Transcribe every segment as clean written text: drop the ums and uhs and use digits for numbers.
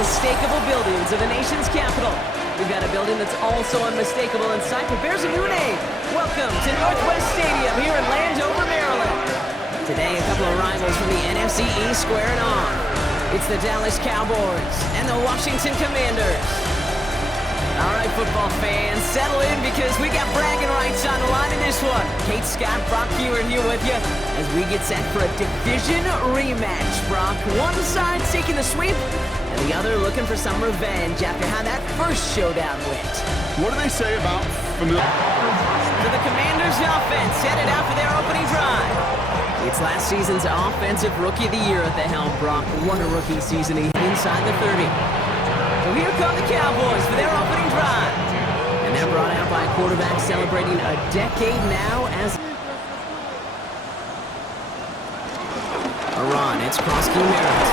unmistakable buildings of the nation's capital. We've got a building that's also unmistakable in sight, but bears a new name. Welcome to Northwest Stadium here in Landover, Maryland. Today, a couple of rivals from the NFC East squaring off. It's the Dallas Cowboys and the Washington Commanders. All right, football fans, settle in because we got bragging rights on the line in this one. Kate Scott, Brock Hewitt here with you as we get set for a division rematch. Brock, one side seeking the sweep, and the other looking for some revenge after how that first showdown went. What do they say about familiar? So the Commanders' offense headed out for their opening drive. It's last season's Offensive Rookie of the Year at the helm, Brock. What a rookie season he had inside the 30. So here come the Cowboys for their opening drive. And they're brought out by a quarterback celebrating a decade now as a run. It's cross-key Merritt.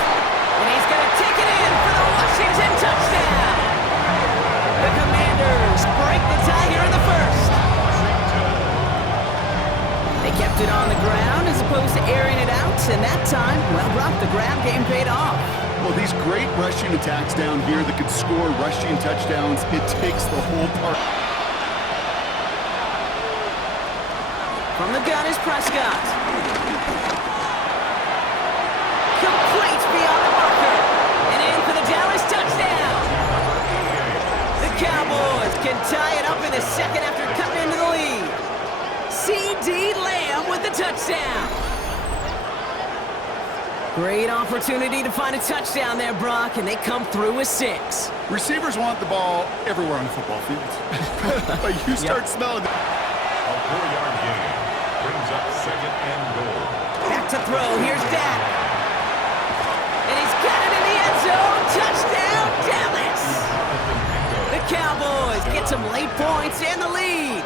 And he's going to take it in for the Washington touchdown. The Commanders break the tie here in the first. They kept it on the ground as opposed to airing it out. And that time, well, Brock, the ground game paid off. Well, these great rushing attacks down here that could score rushing touchdowns, it takes the whole part. From the gun is Prescott. Complete beyond the marker. And in for the Dallas touchdown. The Cowboys can tie it up in the second after cutting into the lead. C.D. Lamb with the touchdown. Great opportunity to find a touchdown there, Brock, and they come through with 6. Receivers want the ball everywhere on the football field. But you start smelling it. A 4-yard gain brings up second and goal. Back to throw. Here's Dak. And he's got it in the end zone. Touchdown, Dallas. The Cowboys get some late points and the lead.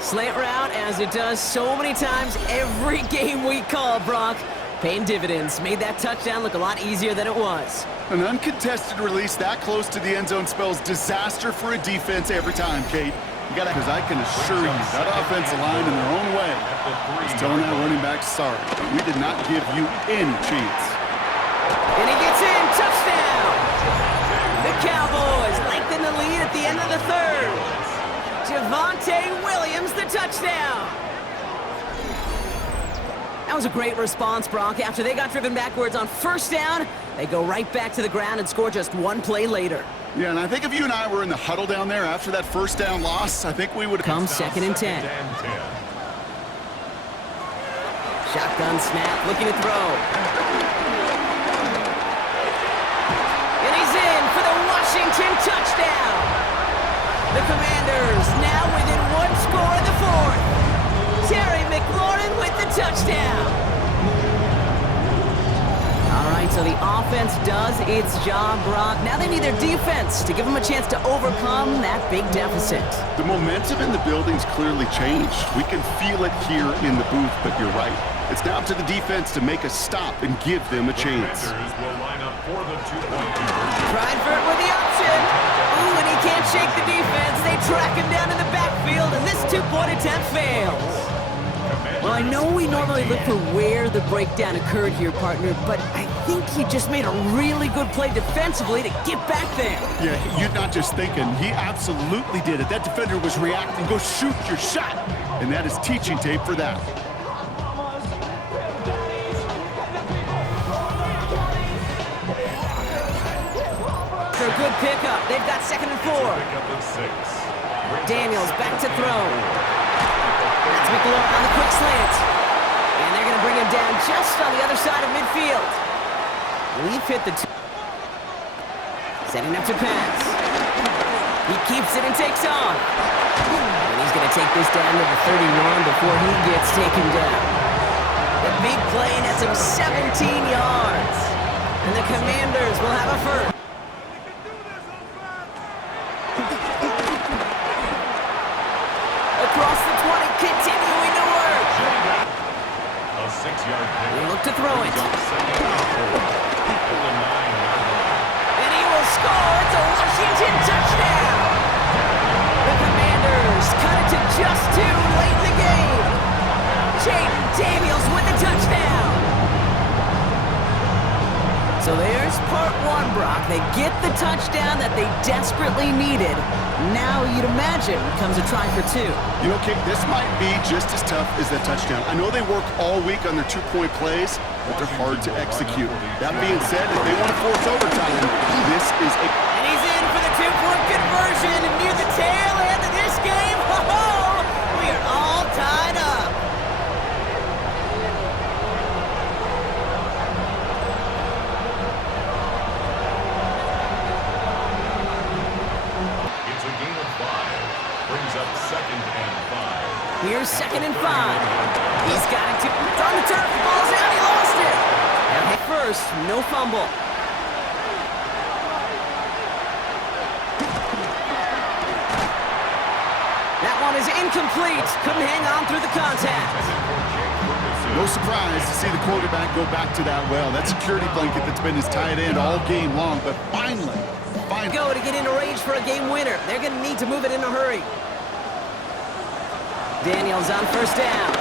Slant route, as it does so many times every game we call, Brock. Paying dividends. Made that touchdown look a lot easier than it was. An uncontested release that close to the end zone spells disaster for a defense every time, Kate. You gotta, because I can assure you, that offensive line in their own way is telling that running back, sorry, we did not give you any chance. And he gets in. Touchdown! The Cowboys lengthen the lead at the end of the third. Javonte Williams, the touchdown. That was a great response, Brock. After they got driven backwards on first down, they go right back to the ground and score just one play later. Yeah, and I think if you and I were in the huddle down there after that first down loss, I think we would have come second and 10. Shotgun snap, looking to throw. And he's in for the Washington touchdown. The Commanders now within one score in the fourth. Terry McLaurin with the touchdown. All right, so the offense does its job, Brock. Now they need their defense to give them a chance to overcome that big deficit. The momentum in the building's clearly changed. We can feel it here in the booth, but you're right. It's now up to the defense to make a stop and give them a chance. Will line up for the 2-point conversion. Bradford with the option. Ooh, and he can't shake the defense. They track him down in the backfield, and this 2-point attempt fails. Well, I know we normally look for where the breakdown occurred here, partner, but I think he just made a really good play defensively to get back there. Yeah, you're not just thinking. He absolutely did it. That defender was reacting. Go shoot your shot. And that is teaching tape for that. A good pickup. They've got second and 4. Daniels back to throw. That's McLaurin on the quick slant. And they're going to bring him down just on the other side of midfield. We've hit the setting up to pass. He keeps it and takes off. And he's going to take this down to the 31 before he gets taken down. The big play nets him 17 yards. And the Commanders will have a first. Across the 20, continuing to work. A 6-yard pick. We look to throw it. And he will score. It's a Washington touchdown. The Commanders cut it to just 2 late in the game. Jaden Daniels with the touchdown. So they part one, Brock. They get the touchdown that they desperately needed. Now, you'd imagine, comes a try for two. You know, Kate, this might be just as tough as that touchdown. I know they work all week on their two-point plays, but they're hard to execute. That being said, if they want to force overtime, this is a... And he's in for the two-point conversion near the tail end of this game. Ho-ho! We are all tied up. It's a gain of 5. Brings up 2nd and 5. Here's 2nd and 5. He's got it to... It's on the turf. The ball's out. He lost it. Now hit first. No fumble. That one is incomplete. Couldn't hang on through the contact. No surprise to see the quarterback go back to that well. That security blanket that's been his tight end all game long, but finally. Go to get into range for a game winner. They're going to need to move it in a hurry. Daniels on first down.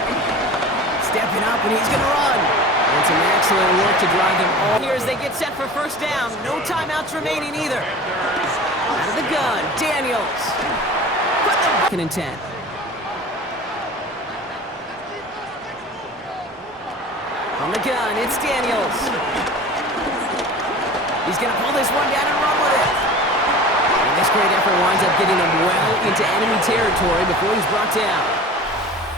Stepping up, and he's going to run. And some excellent work to drive them all here as they get set for first down. No timeouts remaining either. Out of the gun, Daniels. Put them back in 10. On the gun, it's Daniels. He's going to pull this one down and run with it. And this great effort winds up getting him well into enemy territory before he's brought down.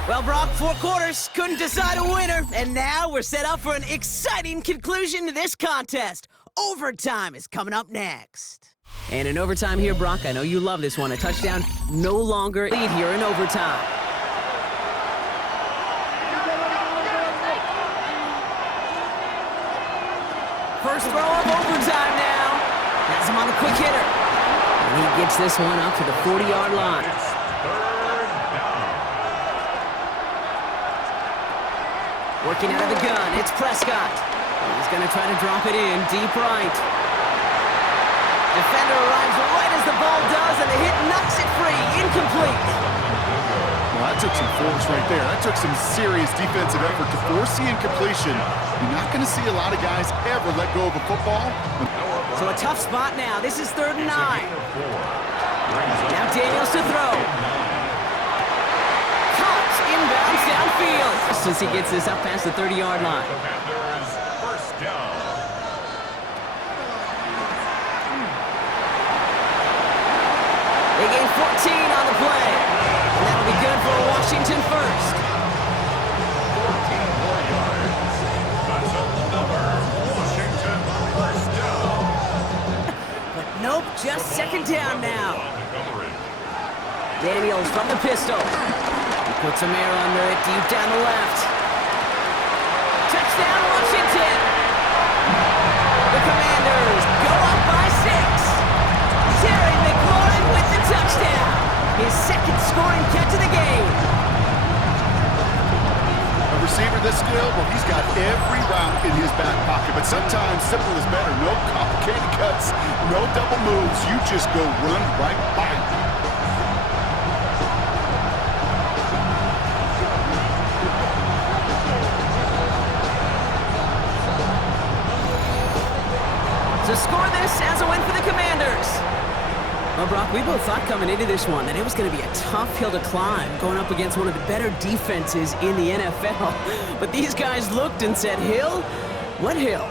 Well, Brock, 4 quarters couldn't decide a winner, and now we're set up for an exciting conclusion to this contest. Overtime is coming up next. And in overtime here, Brock, I know you love this one. A touchdown no longer lead here in overtime. First throw of overtime now. Has him on a quick hitter. And he gets this one up to the 40-yard line. It's 3rd down. Working out of the gun, it's Prescott. He's going to try to drop it in deep right. Defender arrives right as the ball does, and the hit knocks it free. Incomplete. Well, that took some force right there. That took some serious defensive effort to force the incompletion. You're not going to see a lot of guys ever let go of a football. So a tough spot now. This is 3rd and 9. Now Daniels to throw. Caught inbounds downfield. Since he gets this up past the 30-yard line. Commanders first down. They gain 14 on the play. And that'll be good for a Washington first. 14 more yards. That's another Washington first down. But nope, just 2nd down now. On the coverage. Daniels from the pistol. He puts some air under it deep down the left. Touchdown, Washington! The Commanders go up by 6. Terry McLaurin with the touchdown. His 2nd scoring catch of the game. A receiver this skilled, well, he's got every route in his back pocket, but sometimes simple is better. No complicated cuts, no double moves. You just go run right by him. To score this as a win for the Commanders. Well, Brock, we both thought coming into this one that it was going to be a tough hill to climb, going up against one of the better defenses in the NFL. But these guys looked and said, Hill? What hill?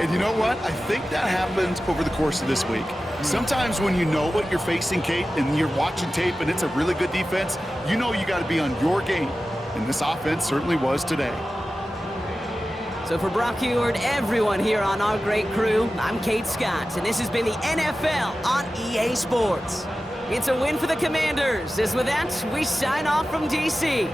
And you know what? I think that happened over the course of this week. Sometimes when you know what you're facing, Kate, and you're watching tape and it's a really good defense, you know you got to be on your game. And this offense certainly was today. So for Brock Heward, everyone here on our great crew, I'm Kate Scott, and this has been the NFL on EA Sports. It's a win for the Commanders, as with that, we sign off from D.C.